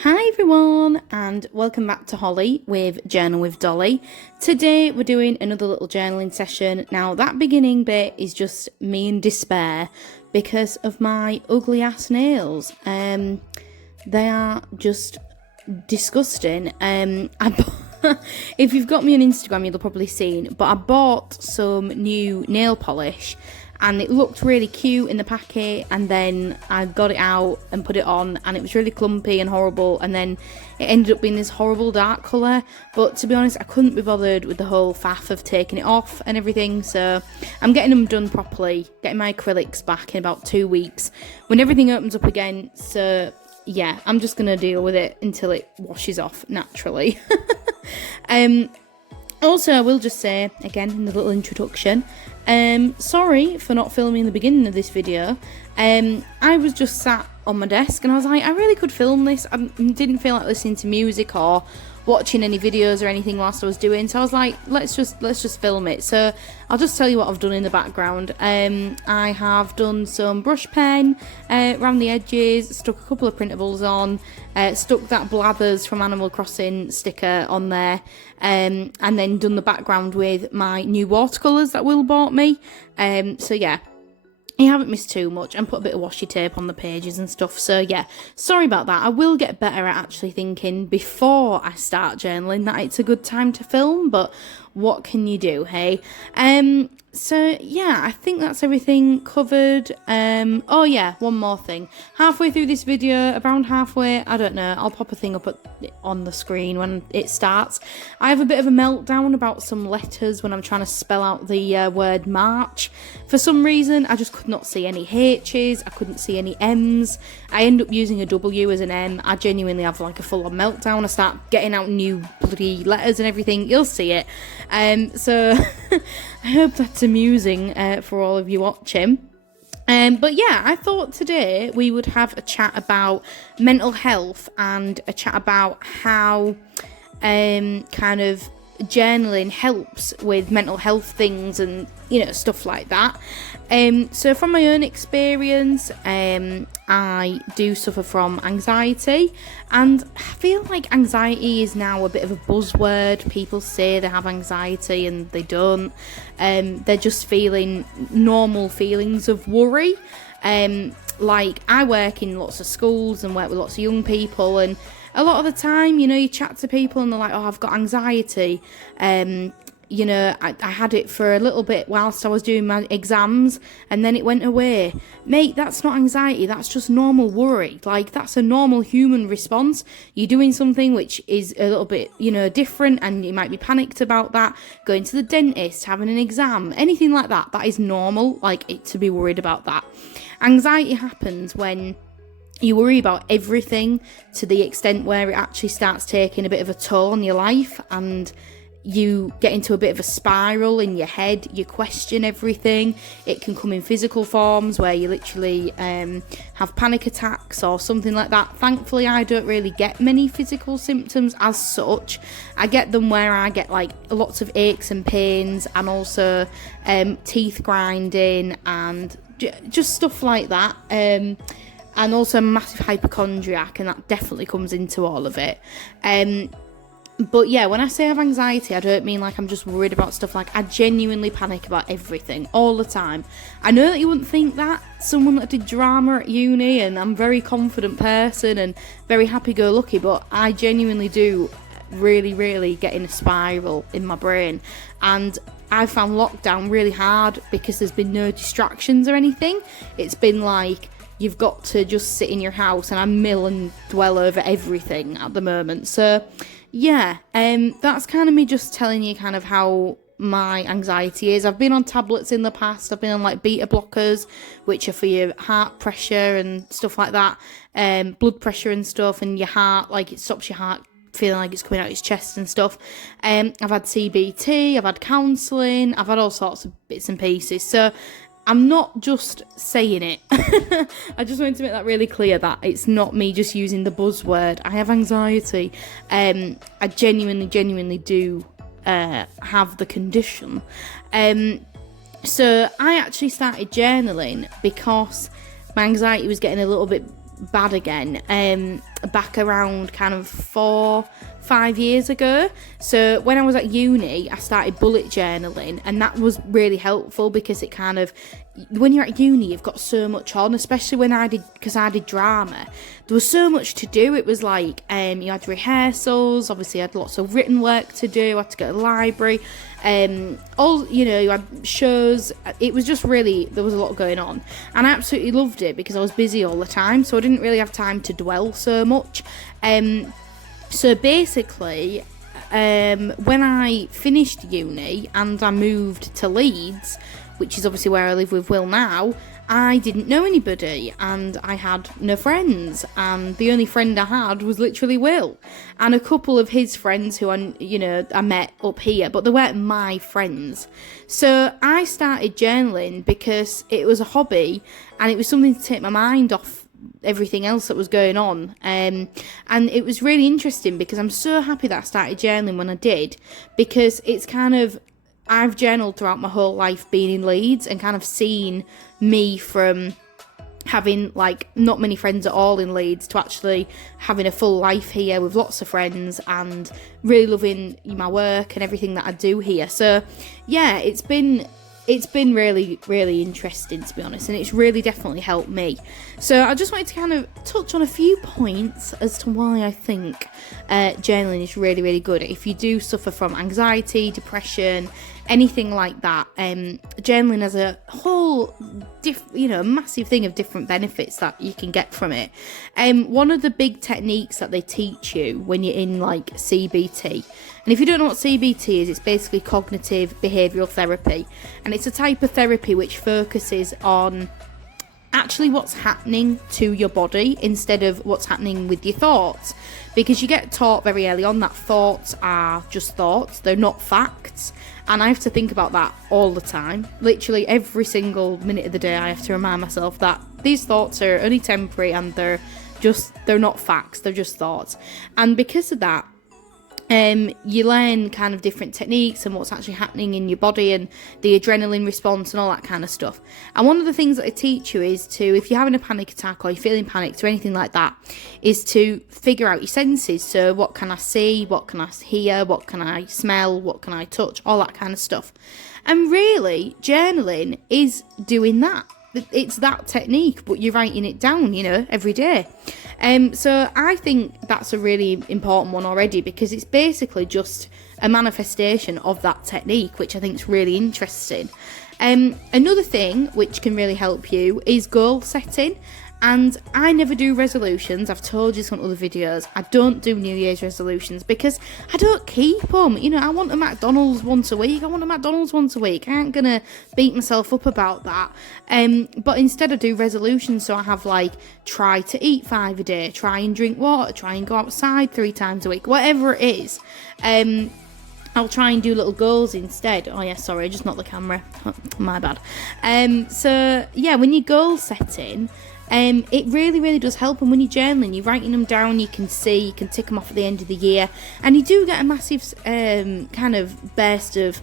Hi everyone, and welcome back to Holly with Journal with Dolly. Today we're doing another little journaling session. Now that beginning bit is just me in despair because of my ugly ass nails. They are just disgusting. If you've got me on Instagram, you'll have probably seen, but I bought some new nail polish and it looked really cute in the packet, and then I got it out and put it on and it was really clumpy and horrible, and then it ended up being this horrible dark colour. But to be honest, I couldn't be bothered with the whole faff of taking it off and everything, so I'm getting them done properly, getting my acrylics back in about 2 weeks when everything opens up again. So yeah, I'm just going to deal with it until it washes off naturally. Also, I will just say, again, in the little introduction, sorry for not filming the beginning of this video. I was just sat on my desk and I was like, I really could film this. I didn't feel like listening to music or watching any videos or anything whilst I was doing, so I was like, let's just film it. So I'll just tell you what I've done in the background. I have done some brush pen around the edges, stuck a couple of printables on, stuck that Blathers from Animal Crossing sticker on there, and then done the background with my new watercolours that Will bought me. So yeah, you haven't missed too much, and put a bit of washi tape on the pages and stuff. So yeah, sorry about that. I will get better at actually thinking before I start journaling that it's a good time to film, but what can you do, hey? So yeah, I think that's everything covered. Oh yeah, one more thing. Halfway through this video, around halfway, I don't know, I'll pop a thing up on the screen when it starts. I have a bit of a meltdown about some letters when I'm trying to spell out the word March. For some reason, I just could not see any H's, I couldn't see any M's. I end up using a W as an M. I genuinely have like a full-on meltdown. I start getting out new bloody letters and everything. You'll see it. So I hope that's amusing for all of you watching. But yeah, I thought today we would have a chat about mental health and a chat about how kind of journaling helps with mental health things and, you know, stuff like that. So from my own experience, I do suffer from anxiety, and I feel like anxiety is now a bit of a buzzword. People say they have anxiety and they don't. They're just feeling normal feelings of worry. Like, I work in lots of schools and work with lots of young people, and a lot of the time, you know, you chat to people and they're like, oh, I've got anxiety. You know, I had it for a little bit whilst I was doing my exams, and then it went away. Mate, that's not anxiety, that's just normal worry. Like, that's a normal human response. You're doing something which is a little bit, you know, different, and you might be panicked about that. Going to the dentist, having an exam, anything like that, that is normal, like, to be worried about that. Anxiety happens when you worry about everything to the extent where it actually starts taking a bit of a toll on your life, and you get into a bit of a spiral in your head. You question everything. It can come in physical forms where you literally have panic attacks or something like that. Thankfully, I don't really get many physical symptoms as such. I get them where I get like lots of aches and pains, and also teeth grinding and just stuff like that. And also I'm a massive hypochondriac, and that definitely comes into all of it. But yeah, when I say I have anxiety, I don't mean like I'm just worried about stuff. Like, I genuinely panic about everything all the time. I know that you wouldn't think that, someone that did drama at uni, and I'm a very confident person and very happy-go-lucky, but I genuinely do really get in a spiral in my brain. And I found lockdown really hard because there's been no distractions or anything. It's been like, you've got to just sit in your house, and I mill and dwell over everything at the moment. So yeah, that's kind of me just telling you kind of how my anxiety is. I've been on tablets in the past. I've been on like beta blockers, which are for your heart pressure and stuff like that, blood pressure and stuff, and your heart, like, it stops your heart feeling like it's coming out its chest and stuff. I've had CBT, I've had counselling, I've had all sorts of bits and pieces. So I'm not just saying it. I just wanted to make that really clear, that it's not me just using the buzzword. I have anxiety. I genuinely do have the condition. So I actually started journaling because my anxiety was getting a little bit bad again, back around kind of 4-5 years ago. So when I was at uni, I started bullet journaling, and that was really helpful because it kind of, when you're at uni, you've got so much on, especially because I did drama. There was so much to do. It was like, you had rehearsals, obviously you had lots of written work to do, I had to go to the library, you had shows. It was just really, there was a lot going on, and I absolutely loved it because I was busy all the time, so I didn't really have time to dwell so much. So basically, when I finished uni and I moved to Leeds, which is obviously where I live with Will now, I didn't know anybody and I had no friends, and the only friend I had was literally Will and a couple of his friends who I met up here, but they weren't my friends. So I started journaling because it was a hobby and it was something to take my mind off everything else that was going on, and it was really interesting because I'm so happy that I started journaling when I did, because it's kind of, I've journaled throughout my whole life being in Leeds and kind of seen me from having like not many friends at all in Leeds to actually having a full life here with lots of friends and really loving my work and everything that I do here. So yeah, it's been really, really interesting, to be honest, and it's really definitely helped me. So I just wanted to kind of touch on a few points as to why I think journaling is really, really good. If you do suffer from anxiety, depression, anything like that, journaling has a whole massive thing of different benefits that you can get from it. One of the big techniques that they teach you when you're in like CBT, and if you don't know what CBT is, it's basically cognitive behavioural therapy, and it's a type of therapy which focuses on actually what's happening to your body instead of what's happening with your thoughts, because you get taught very early on that thoughts are just thoughts, they're not facts. And I have to think about that all the time. Literally every single minute of the day I have to remind myself that these thoughts are only temporary and they're not facts, they're just thoughts. And because of that, you learn kind of different techniques and what's actually happening in your body and the adrenaline response and all that kind of stuff. And one of the things that I teach you is to, if you're having a panic attack or you're feeling panicked or anything like that, is to figure out your senses. So what can I see, what can I hear, what can I smell, what can I touch, all that kind of stuff. And really, journaling is doing that. It's that technique, but you're writing it down, every day. So I think that's a really important one already, because it's basically just a manifestation of that technique, which I think is really interesting. Another thing which can really help you is goal setting. And I never do resolutions. I've told you this on other videos. I don't do New Year's resolutions because I don't keep them. I want a McDonald's once a week. I ain't going to beat myself up about that. But instead I do resolutions. So I have like, try to eat 5 a day, try and drink water, try and go outside 3 times a week, whatever it is. I'll try and do little goals instead. Oh yeah, sorry, just not the camera. Oh, my bad. So yeah, when you're goal setting, it really, really does help. And when you're journaling, you're writing them down, you can tick them off at the end of the year, and you do get a massive kind of burst of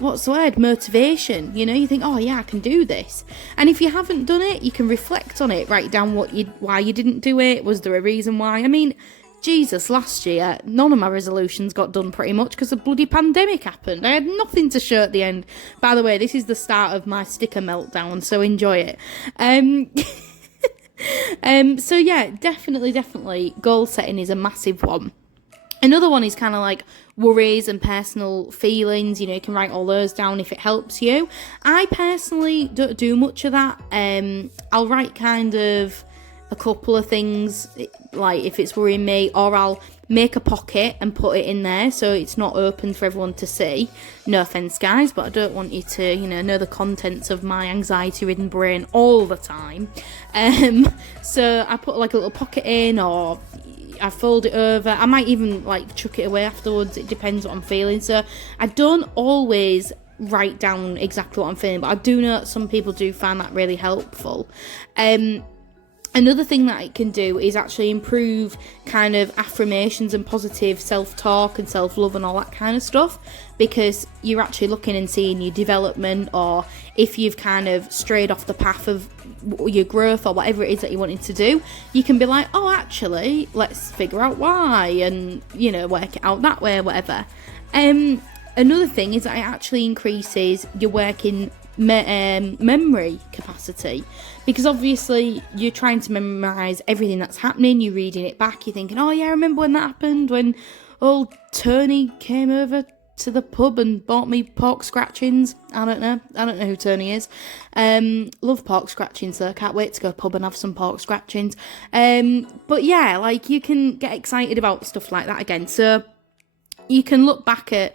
motivation. You think, oh yeah, I can do this. And if you haven't done it, you can reflect on it, write down why you didn't do it. Was there a reason why? I mean, Jesus, last year, none of my resolutions got done pretty much because the bloody pandemic happened. I had nothing to show at the end. By the way, this is the start of my sticker meltdown, so enjoy it. So yeah, definitely goal setting is a massive one. Another one is kind of like worries and personal feelings. You can write all those down if it helps you. I personally don't do much of that. I'll write kind of a couple of things, like if it's worrying me, or I'll make a pocket and put it in there so it's not open for everyone to see. No offence, guys, but I don't want you to, know the contents of my anxiety-ridden brain all the time. So I put like a little pocket in, or I fold it over. I might even like chuck it away afterwards. It depends what I'm feeling. So I don't always write down exactly what I'm feeling, but I do know that some people do find that really helpful. Another thing that it can do is actually improve kind of affirmations and positive self-talk and self-love and all that kind of stuff, because you're actually looking and seeing your development, or if you've kind of strayed off the path of your growth or whatever it is that you wanted to do, you can be like, oh, actually, let's figure out why, and, you know, work it out that way or whatever. Another thing is that it actually increases your working memory capacity, because obviously you're trying to memorize everything that's happening, you're reading it back, you're thinking, oh yeah, I remember when that happened, when old Tony came over to the pub and bought me pork scratchings. I don't know who Tony is. Love pork scratchings though, can't wait to go to the pub and have some pork scratchings. But yeah, like, you can get excited about stuff like that again, so you can look back at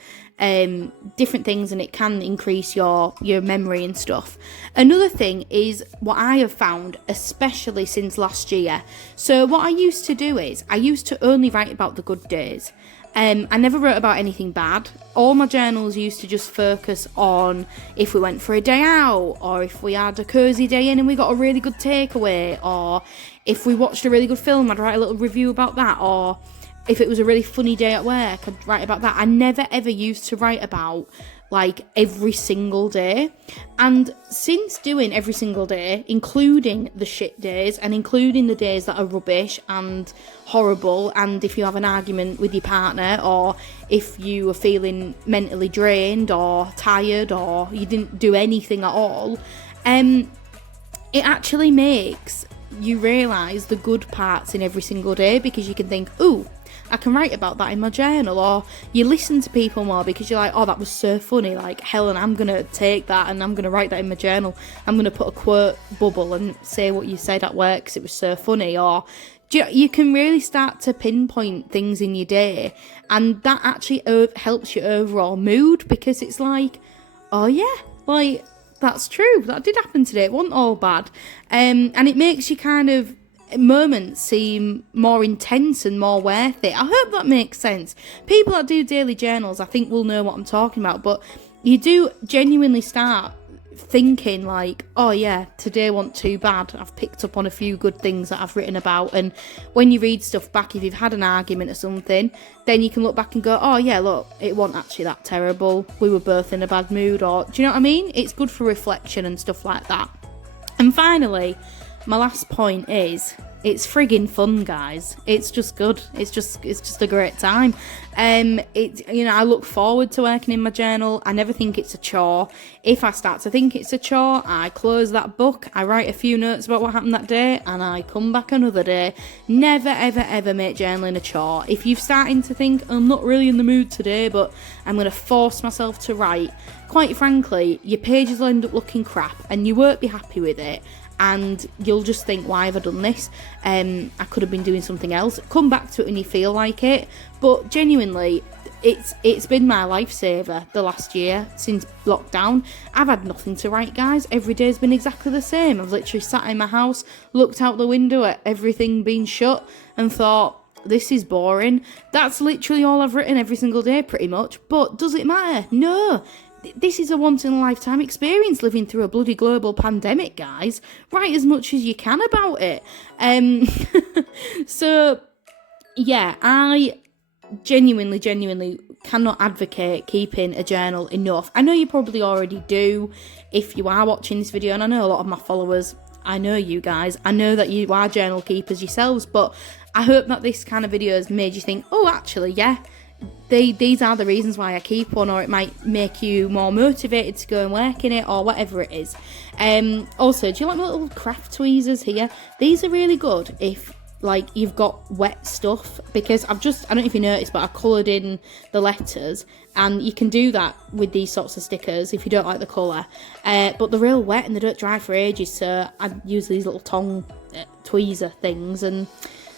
different things, and it can increase your memory and stuff. Another thing is what I have found, especially since last year. So what I used to do is I used to only write about the good days. I never wrote about anything bad. All my journals used to just focus on if we went for a day out, or if we had a cosy day in and we got a really good takeaway, or if we watched a really good film, I'd write a little review about that, or if it was a really funny day at work, I'd write about that. I never ever used to write about, like, every single day. And since doing every single day, including the shit days and including the days that are rubbish and horrible, and if you have an argument with your partner, or if you are feeling mentally drained or tired, or you didn't do anything at all, it actually makes you realise the good parts in every single day, because you can think, ooh, I can write about that in my journal. Or you listen to people more because you're like, oh, that was so funny, like, Helen, I'm going to take that and I'm going to write that in my journal. I'm going to put a quote bubble and say what you said at work because it was so funny. Or you can really start to pinpoint things in your day, and that actually helps your overall mood, because it's like, oh yeah, like, that's true, that did happen today, it wasn't all bad. And it makes you kind of moments seem more intense and more worth it. I hope that makes sense. People that do daily journals, I think, will know what I'm talking about, but you do genuinely start thinking like, oh yeah, today wasn't too bad, I've picked up on a few good things that I've written about. And when you read stuff back, if you've had an argument or something, then you can look back and go, oh yeah, look, it wasn't actually that terrible, we were both in a bad mood. Or, do you know what I mean? It's good for reflection and stuff like that. And finally, my last point is, it's friggin' fun, guys. It's just good. It's just a great time. I look forward to working in my journal. I never think it's a chore. If I start to think it's a chore, I close that book, I write a few notes about what happened that day, and I come back another day. Never, ever, ever make journaling a chore. If you're starting to think, I'm not really in the mood today, but I'm going to force myself to write, quite frankly, your pages will end up looking crap, and you won't be happy with it. And you'll just think, why have I done this? I could have been doing something else. Come back to it when you feel like it. But genuinely, it's been my lifesaver the last year since lockdown. I've had nothing to write, guys. Every day's been exactly the same. I've literally sat in my house, looked out the window at everything being shut, and thought, this is boring. That's literally all I've written every single day, pretty much. But does it matter? No. This is a once-in-a-lifetime experience, living through a bloody global pandemic, guys. Write as much as you can about it. So, yeah, I genuinely cannot advocate keeping a journal enough. I know you probably already do if you are watching this video, and I know a lot of my followers, I know you guys, I know that you are journal keepers yourselves, but I hope that this kind of video has made you think, oh, actually, yeah, these are the reasons why I keep one, or it might make you more motivated to go and work in it, or whatever it is. Also, do you like my little craft tweezers here? These are really good if, like, you've got wet stuff, because I don't know if you noticed, but I coloured in the letters, and you can do that with these sorts of stickers if you don't like the colour, but they're real wet and they don't dry for ages, so I use these little tongue tweezer things, and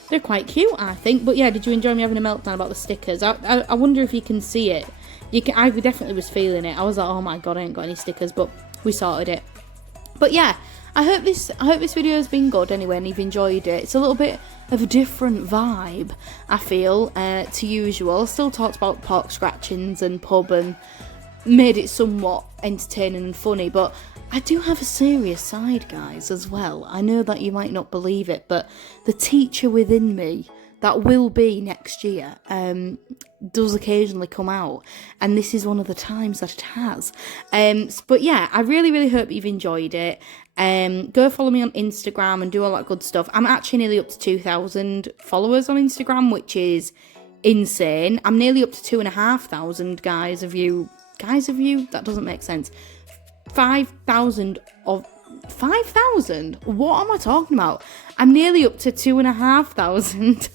they're quite cute, I think. But yeah, did you enjoy me having a meltdown about the stickers? I wonder if you can see it. I definitely was feeling it. I was like, oh my god, I ain't got any stickers, but we sorted it. But yeah, I hope this video has been good anyway, and you've enjoyed it. It's a little bit of a different vibe, I feel, to usual. I still talked about pork scratchings and pub and made it somewhat entertaining and funny, but I do have a serious side, guys, as well. I know that you might not believe it, but the teacher within me that will be next year does occasionally come out, and this is one of the times that it has. But yeah, I really, really hope you've enjoyed it. Go follow me on Instagram and do all that good stuff. I'm actually nearly up to 2,000 followers on Instagram, which is insane. I'm nearly up to 2,500 guys of you. That doesn't make sense. 5,000 of 5,000? What am I talking about? I'm nearly up to 2,500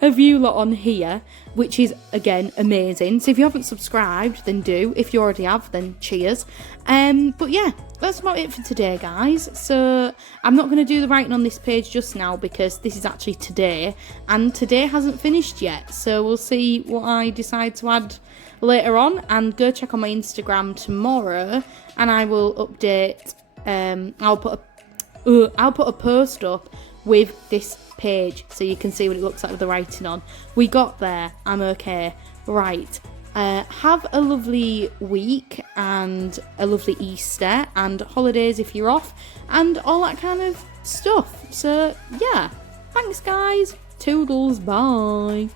of you lot on here, which is, again, amazing. So if you haven't subscribed, then do. If you already have, then cheers. But yeah, that's about it for today, guys. So I'm not going to do the writing on this page just now because this is actually today, and today hasn't finished yet. So we'll see what I decide to add later on, and go check on my Instagram tomorrow, and I will update. I'll put a post up with this page so you can see what it looks like with the writing on. We got there. I'm okay. Right. Have a lovely week and a lovely Easter and holidays if you're off and all that kind of stuff. So yeah, thanks guys. Toodles. Bye.